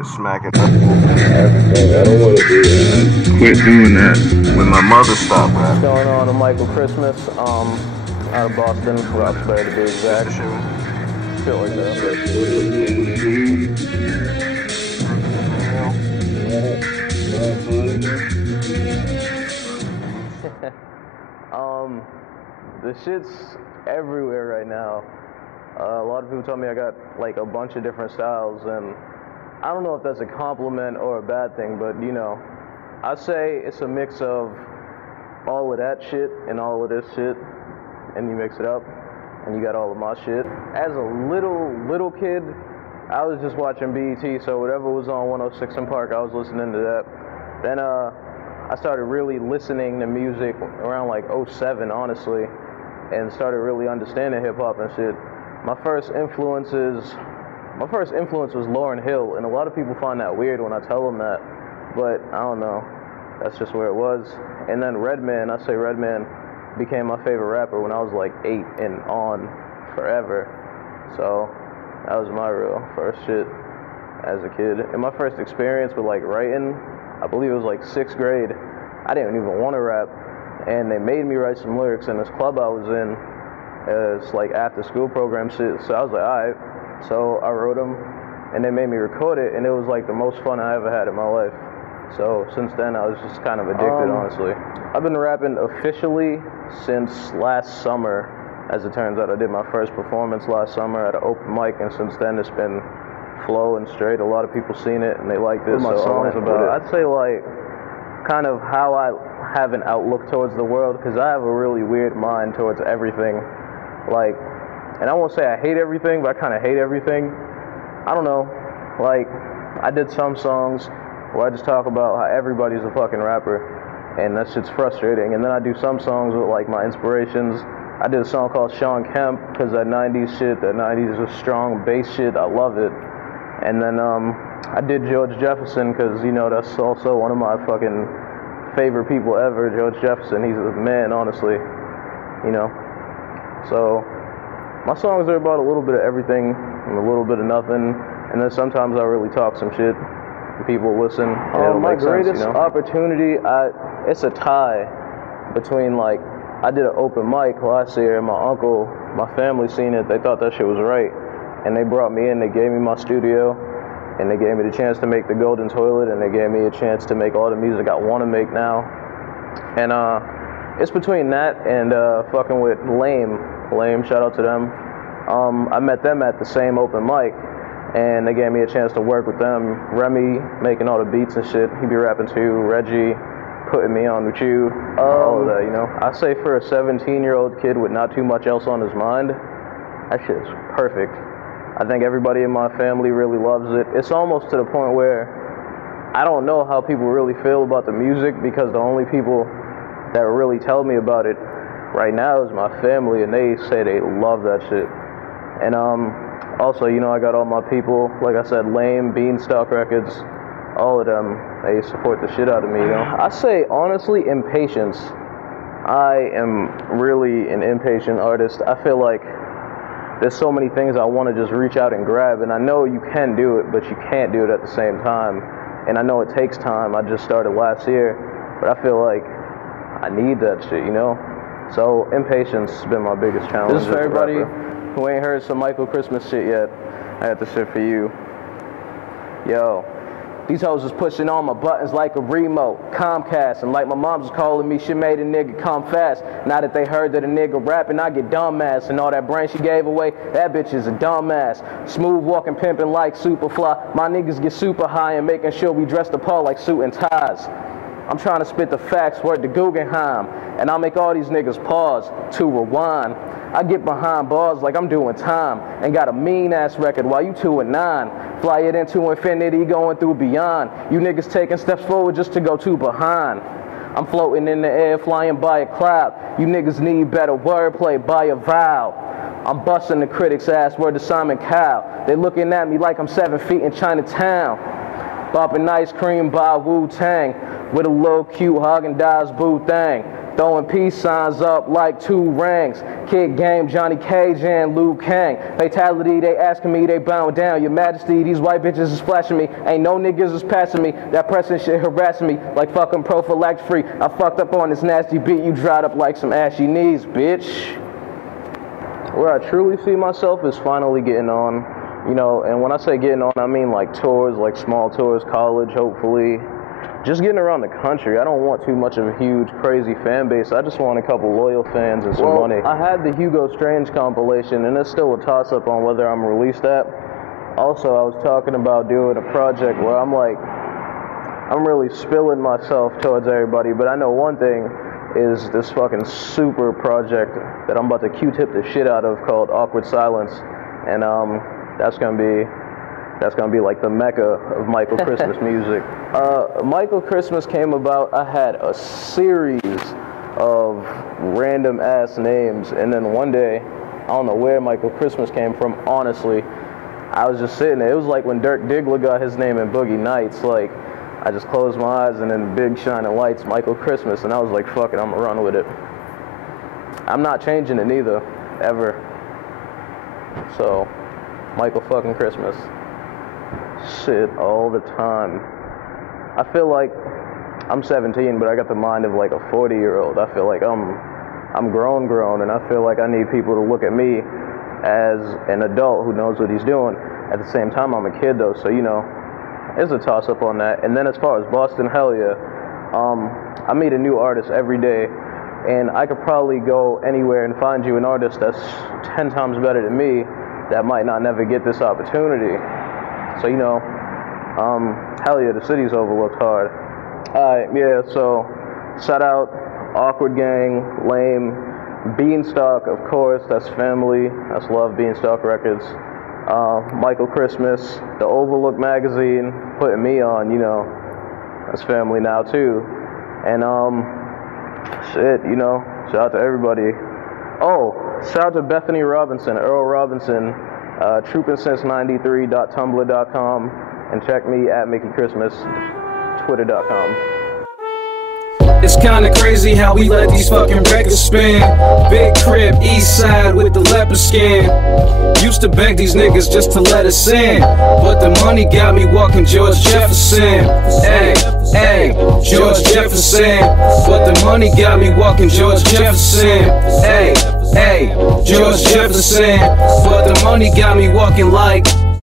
shit, smacking everything. I don't want to do that. Quit doing that. When my mother stopped What's rapping. going on? I'm Michael Christmas, out of Boston, Roxbury to be exact. Shit like that. The shit's everywhere right now. A lot of people tell me I got like a bunch of different styles, and I don't know if that's a compliment or a bad thing, but you know, I say it's a mix of all of that shit and all of this shit, and you mix it up, and you got all of my shit. As a little kid, I was just watching BET, so whatever was on 106 in Park, I was listening to that. Then I started really listening to music around like 07, honestly, and started really understanding hip hop and shit. My first influence was Lauryn Hill, and a lot of people find that weird when I tell them that, but I don't know. That's just where it was. And then Redman, I say Redman became my favorite rapper when I was like 8 and on forever. So that was my real first shit as a kid. And my first experience with like writing, I believe it was like 6th grade. I didn't even want to rap, and they made me write some lyrics in this club I was in. It's like after school program shit. So I was like, alright. So I wrote them, and they made me record it, and it was like the most fun I ever had in my life. So since then, I was just kind of addicted, honestly. I've been rapping officially since last summer. As it turns out, I did my first performance last summer at an open mic, and since then it's been flow and straight. A lot of people seen it, and they liked it. What are my songs about? I'd say like kind of how I have an outlook towards the world, because I have a really weird mind towards everything. Like, and I won't say I hate everything, but I kind of hate everything. I don't know. Like, I did some songs where I just talk about how everybody's a fucking rapper, and that shit's frustrating. And then I do some songs with like my inspirations. I did a song called Sean Kemp, because that 90s shit, that 90s just strong bass shit, I love it. And then I did George Jefferson, because, you know, that's also one of my fucking favorite people ever, George Jefferson. He's a man, honestly, you know. So my songs are about a little bit of everything and a little bit of nothing, and then sometimes I really talk some shit and people listen, and it'll make sense, you know. My greatest opportunity, it's a tie between, like, I did an open mic last year, and my uncle, my family seen it, they thought that shit was right, and they brought me in, they gave me my studio, and they gave me the chance to make the Golden Toilet, and they gave me a chance to make all the music I want to make now. And it's between that and fucking with Lame, shout out to them. I met them at the same open mic, and they gave me a chance to work with them. Remy making all the beats and shit, he be rapping too. Reggie putting me on with you, all of that, you know. I say for a 17-year-old kid with not too much else on his mind, that shit is perfect. I think everybody in my family really loves it. It's almost to the point where I don't know how people really feel about the music, because the only people that really tell me about it right now is my family, and they say they love that shit. And also, you know, I got all my people, like I said, Lame, Beanstalk Records, all of them, they support the shit out of me, you know. I say, honestly, impatience. I am really an impatient artist. I feel like there's so many things I want to just reach out and grab, and I know you can do it, but you can't do it at the same time. And I know it takes time. I just started last year, but I feel like I need that shit, you know? So impatience has been my biggest challenge. This is for everybody who ain't heard some Michael Christmas shit yet. I got this shit for you. Yo, these hoes is pushing on my buttons like a remote, Comcast, and like my mom's was calling me, she made a nigga come fast. Now that they heard that a nigga rapping, I get dumbass, and all that brain she gave away, that bitch is a dumbass. Smooth walking, pimping like Superfly. My niggas get super high and making sure we dress the part like suit and ties. I'm trying to spit the facts, word to Guggenheim, and I'll make all these niggas pause to rewind. I get behind bars like I'm doing time, and got a mean-ass record while you 2 and 9. Fly it into infinity, going through beyond. You niggas taking steps forward just to go 2 behind. I'm floating in the air, flying by a cloud. You niggas need better wordplay, by a vow. I'm busting the critics' ass, word to Simon Cowell. They looking at me like I'm 7 feet in Chinatown. Bopping ice cream by Wu-Tang, with a little cute Haagen-Dazs boo thing. Throwing peace signs up like 2 ranks. Kid game, Johnny Cage and Liu Kang. Fatality, they asking me, they bowing down. Your Majesty, these white bitches is flashing me. Ain't no niggas is passing me. That pressing shit harassing me like fucking prophylactic free. I fucked up on this nasty beat. You dried up like some ashy knees, bitch. Where I truly see myself is finally getting on. You know, and when I say getting on, I mean like tours, like small tours, college, hopefully. Just getting around the country. I don't want too much of a huge, crazy fan base. I just want a couple loyal fans and some money. I had the Hugo Strange compilation, and it's still a toss-up on whether I'm released that. Also, I was talking about doing a project where I'm really spilling myself towards everybody, but I know one thing is this fucking super project that I'm about to Q-tip the shit out of called Awkward Silence, and that's gonna be like the mecca of Michael Christmas music. Michael Christmas came about, I had a series of random ass names, and then one day, I don't know where Michael Christmas came from, honestly. I was just sitting there. It was like when Dirk Diggler got his name in Boogie Nights. Like, I just closed my eyes and then big shining lights, Michael Christmas, and I was like, fuck it, I'm gonna run with it. I'm not changing it neither, ever. So, Michael fucking Christmas. Shit all the time. I feel like I'm 17, but I got the mind of like a 40-year-old. I feel like I'm grown, and I feel like I need people to look at me as an adult who knows what he's doing. At the same time, I'm a kid though, so you know, it's a toss-up on that. And then as far as Boston, hell yeah. I meet a new artist every day, and I could probably go anywhere and find you an artist that's 10 times better than me that might not never get this opportunity. So, you know, hell yeah, the city's overlooked hard. Alright, yeah, so, shout out Awkward Gang, Lame, Beanstalk, of course, that's family, that's love, Beanstalk Records. Michael Christmas, the OverLook magazine, putting me on, you know, that's family now too. And, shit, you know, shout out to everybody. Oh, shout out to Bethany Robinson, Earl Robinson, troopinsince93.tumblr.com, and check me at Mickey Christmas, twitter.com. It's kinda crazy how we let these fucking records spin. Big crib, east side with the leopard skin. Used to beg these niggas just to let us in, but the money got me walking George Jefferson. Hey, hey, George Jefferson. But the money got me walking George Jefferson. Hey, hey, George Jefferson. But the money got me walking like